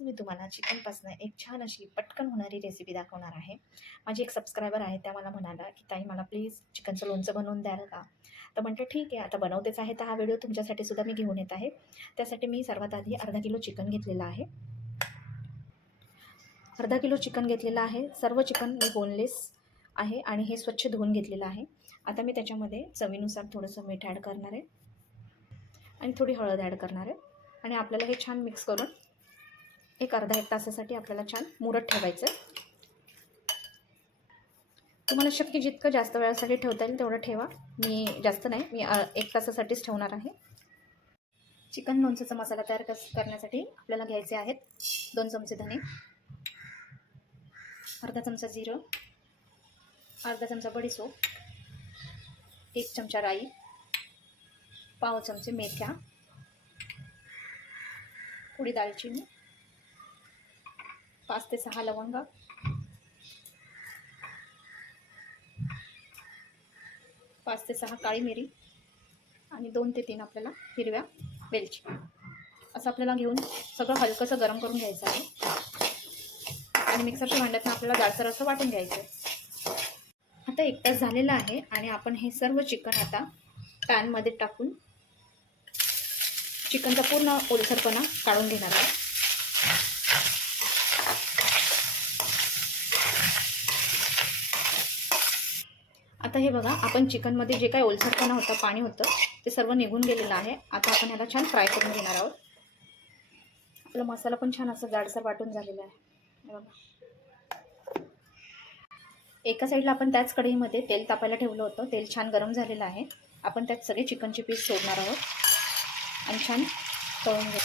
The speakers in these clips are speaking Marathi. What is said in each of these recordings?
मी तुम्हाला चिकनपासून एक छान अशी पटकन होणारी रेसिपी दाखवणार आहे. माझी एक सबस्क्रायबर आहे त्या मला म्हणाला की ताई मला प्लीज चिकनचं लोणचं बनवून द्याल का? तर म्हटलं ठीक आहे आता बनवतेच आहे तर हा व्हिडिओ तुमच्यासाठी सुद्धा मी घेऊन येत आहे. त्यासाठी मी सर्वात आधी अर्धा किलो चिकन घेतलेलं आहे. अर्धा किलो चिकन घेतलेलं आहे. सर्व चिकन मी बोनलेस आहे आणि हे स्वच्छ धुवून घेतलेलं आहे. आता मी त्याच्यामध्ये चवीनुसार थोडंसं मीठ ॲड करणार आहे आणि थोडी हळद ॲड करणार आहे. आणि आपल्याला हे छान मिक्स करून एक अर्धा एक तासासाठी आपल्याला छान मुरत ठेवायचं आहे. तुम्हाला शक्य जितकं जास्त वेळासाठी ठेवता येईल तेवढं ठेवा. मी जास्त नाही मी एक तासासाठीच ठेवणार आहे. चिकन लोणचाचा मसाला तयार कस करण्यासाठी आपल्याला घ्यायचे आहेत दोन चमचे धणे अर्धा चमचा जिरं अर्धा चमचा बडीसोप एक चमचा राई पाव चमचे मेथ्या थोडी दालचिनी पाच ते सहा लवंग. पाच ते सहा काळी मिरी आणि दोन ते तीन आपल्याला हिरव्या वेलची. असं आपल्याला घेऊन सगळं हलकंसं गरम करून घ्यायचं आहे. आणि मिक्सरच्या भांड्यातनं आपल्याला जाडसर असं वाटून घ्यायचं आहे. आता एक तास झालेला आहे आणि आपण हे सर्व चिकन आता पॅनमध्ये टाकून चिकनचा पूर्ण ओलसरपणा काढून घेणार आहे हे बघा आपण चिकनमध्ये जे काही ओलसरपणा होता पाणी होतं ते सर्व निघून गेलेलं आहे. आता आपण ह्याला छान फ्राय करून घेणार आहोत. आपला मसाला पण छान असं जाडसर वाटून झालेला आहे. हे बघा. एका साईडला आपण त्याच कढईमध्ये तेल तापायला ठेवलं होतं. तेल छान गरम झालेलं आहे. आपण त्यात सगळे चिकनचे पीस सोडणार आहोत. आणि छान तळून घेऊ.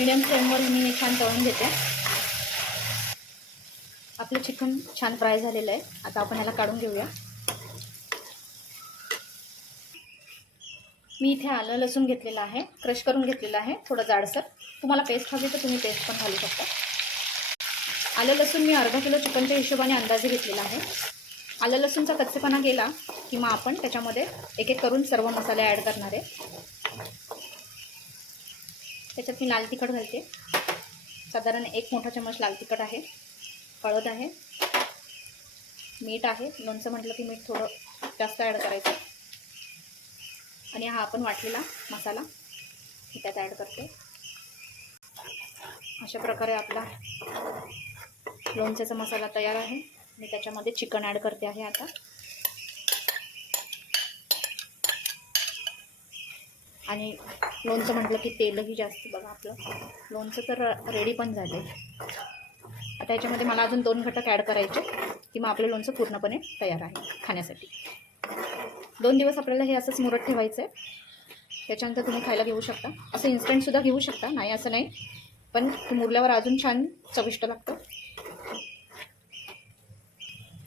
मीडियम फ्लेमवर मी हे छान तळून घेते. आपलं चिकन छान फ्राय झालेलं आहे. आता आपण ह्याला काढून घेऊया. मी इथे आलं लसूण घेतलेलं आहे. क्रश करून घेतलेलं आहे थोडं जाडसर. तुम्हाला पेस्ट हवी तर तुम्ही पेस्ट पण घालू शकता. आलं लसूण मी अर्धा किलो चिकनच्या हिशोबाने अंदाजे घेतलेला आहे. आलं लसूणचा कच्चेपणा गेला की मग आपण त्याच्यामध्ये एक एक करून सर्व मसाले ॲड करणार आहे. त्याच्यात मी लाल तिखट घालते. साधारण एक मोठा चमच लाल तिखट आहे. हळद आहे. मीठ आहे. लोणचं म्हटलं की मीठ थोडं जास्त ॲड करायचं. आणि हा आपण वाटलेला मसाला मी त्यात ॲड करते. अशा प्रकारे आपला लोणच्याचा मसाला तयार आहे. मी त्याच्यामध्ये चिकन ॲड करते आहे आता. आणि लोणचं म्हटलं की तेलही जास्त बघा आपलं. लोणचं तर रेडी पण झालं आहे आता याच्यामध्ये मला अजून दोन घटक ॲड करायचे की मग आपलं लोणचं पूर्णपणे तयार आहे खाण्यासाठी. दोन दिवस आपल्याला हे असंच मुरत ठेवायचं आहे त्याच्यानंतर तुम्ही खायला घेऊ शकता. असं इन्स्टंटसुद्धा घेऊ शकता. नाही असं नाही. पण मुरल्यावर अजून छान चविष्ट लागतं.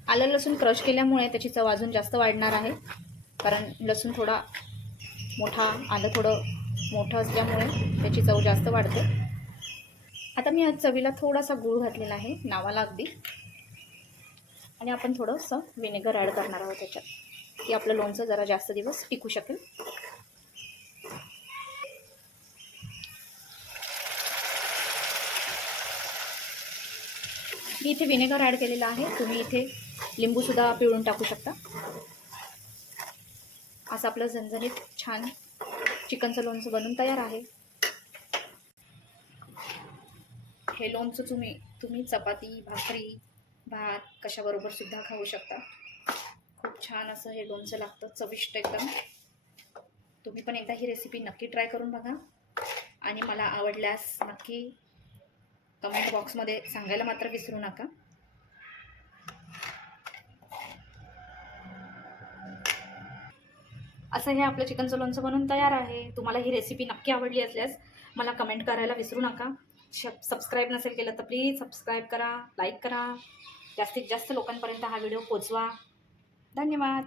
आलं लसूण क्रश केल्यामुळे त्याची चव अजून जास्त वाढणार आहे. कारण लसूण थोडा मोठा आलं थोडं मोठं असल्यामुळे त्याची चव जास्त वाढते. आता मी आज चवीला थोडासा गूळ घातलेला आहे नावाला अगदी. आणि आपण थोडंसं विनेगर ॲड करणार आहोत त्याच्यात. की आपलं लोणचं जरा जास्त दिवस टिकू शकेल. मी इथे विनेगर ॲड केलेलं आहे तुम्ही इथे लिंबूसुद्धा पिळून टाकू शकता. असं आपलं झणझणीत छान चिकनचं लोणचं बनून तयार आहे. हे लोणचं तुम्ही तुम्ही चपाती भाकरी भात कशाबरोबर सुद्धा खाऊ शकता. खूप छान असं हे लोणचं लागतं चविष्ट एकदम. तुम्ही पण एकदा ही रेसिपी नक्की ट्राय करून बघा. आणि मला आवडल्यास नक्की कमेंट बॉक्समध्ये सांगायला मात्र विसरू नका. असं हे आपलं चिकनचं लोणचं बनून तयार आहे. तुम्हाला ही रेसिपी नक्की आवडली असल्यास मला कमेंट करायला विसरू नका. श सबस्क्राईब नसेल केलं तर प्लीज सबस्क्राईब करा लाईक करा. जास्तीत जास्त लोकांपर्यंत हा व्हिडिओ पोचवा धन्यवाद.